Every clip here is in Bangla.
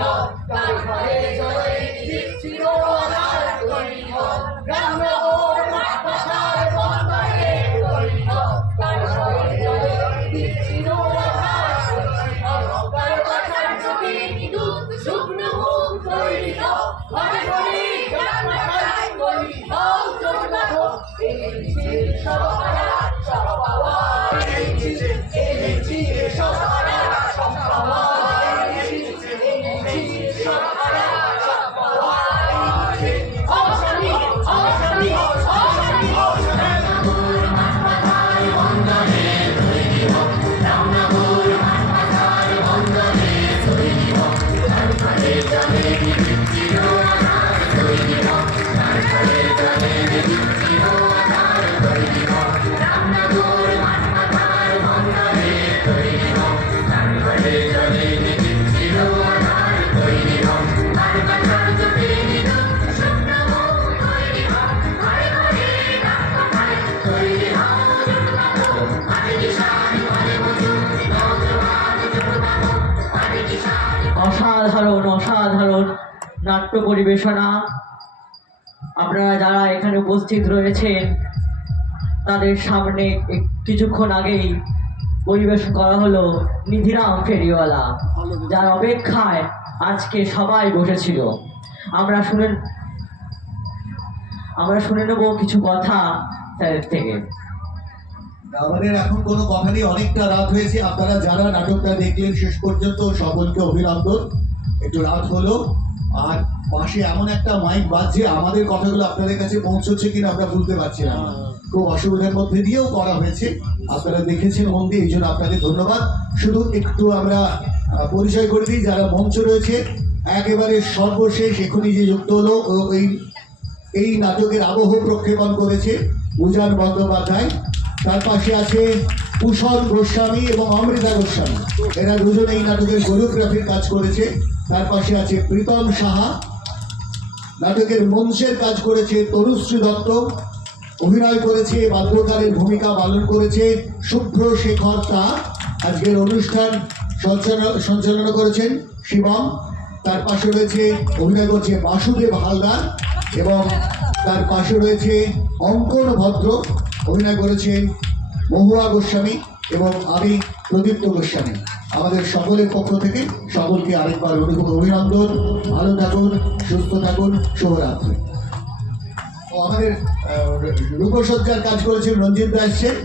হও তার ঘরে জয়ে দিচ্ছিল আধার তৈরি হও নাট্য পরিবেশনা। আপনারা যারা এখানে উপস্থিত রয়েছেন, তাদের সামনে কিছুক্ষণ আগেই পরিবেশন করা হলো নিধিরাম ফেরিওয়ালা, যার অপেক্ষায় আজকে সবাই বসেছিল। আমরা শুনে আমরা শুনে নেব কিছু কথা স্যারের থেকে। আমাদের এখন কোনো কথা নেই, অনেকটা রাত হয়েছে, আপনারা যারা নাটকটা দেখলেন শেষ পর্যন্ত, সকলকে অভিনন্দন। একটু রাত হলো। আর পাশে এমন একটা মাইক বাজছে আমাদের কথাগুলো আপনাদের কাছে পৌঁছচ্ছে কিনা আমরা বুঝতে পারছি না। খুব অসুবিধার মধ্যে দিয়েও করা হয়েছে। আপনারা দেখেছেন মন দিয়ে এই জন্য আপনাকে ধন্যবাদ। শুধু একটু আমরা পরিচয় করে দিই যারা মঞ্চ রয়েছে একেবারে সর্বশেষ এখনই যে যুক্ত হলো এই এই নাটকের আবহ প্রক্ষেপণ করেছে উজান বন্দ্যোপাধ্যায়। তার পাশে আছে কুশল গোস্বামী এবং অমৃতা গোস্বামী। এরা দুজন এই নাটকের কোরিওগ্রাফির কাজ করেছে। তার পাশে আছে প্রীতম সাহা। নাটকের মঞ্চের কাজ করেছে তরুশ্রী দত্ত। অভিনয় করেছে বাদ্যকারের ভূমিকা পালন করেছে শুভ্র শেখর তা। আজকের অনুষ্ঠান সঞ্চালনা সঞ্চালনা করেছেন শিবম। তার পাশে রয়েছে, অভিনয় করছে বাসুদেব হালদার এবং তার পাশে রয়েছে অঙ্কন ভদ্র। অভিনয় করেছেন মহুয়া গোস্বামী এবং আমি প্রদীপ্ত গোস্বামী। আমাদের সকলের পক্ষ থেকে সকলকে আরেকবার অভিনন্দন, ভালো থাকুন, সুস্থ থাকুন, শুভরাত্রি। ও, আমাদের রূপসজ্জার কাজ করেছেন রঞ্জিত দাস সেন,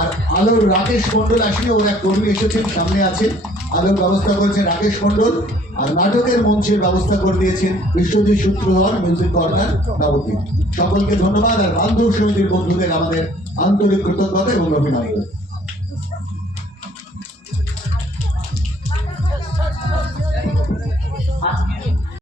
আর আলোর রাকেশ মণ্ডল আসেন ওরা কর্মী এসেছেন, সামনে আছেন। আলোর ব্যবস্থা করেছেন রাকেশ মণ্ডল আর নাটকের মঞ্চের ব্যবস্থা করে দিয়েছেন বিশ্বজিৎ সূত্রধর, মিউজিক কর্নার নবদ্বীপ সকলকে ধন্যবাদ আর বান্ধব সমিতির বন্ধুদের আমাদের আন্তরিক কৃতজ্ঞতা এবং অভিনন্দন।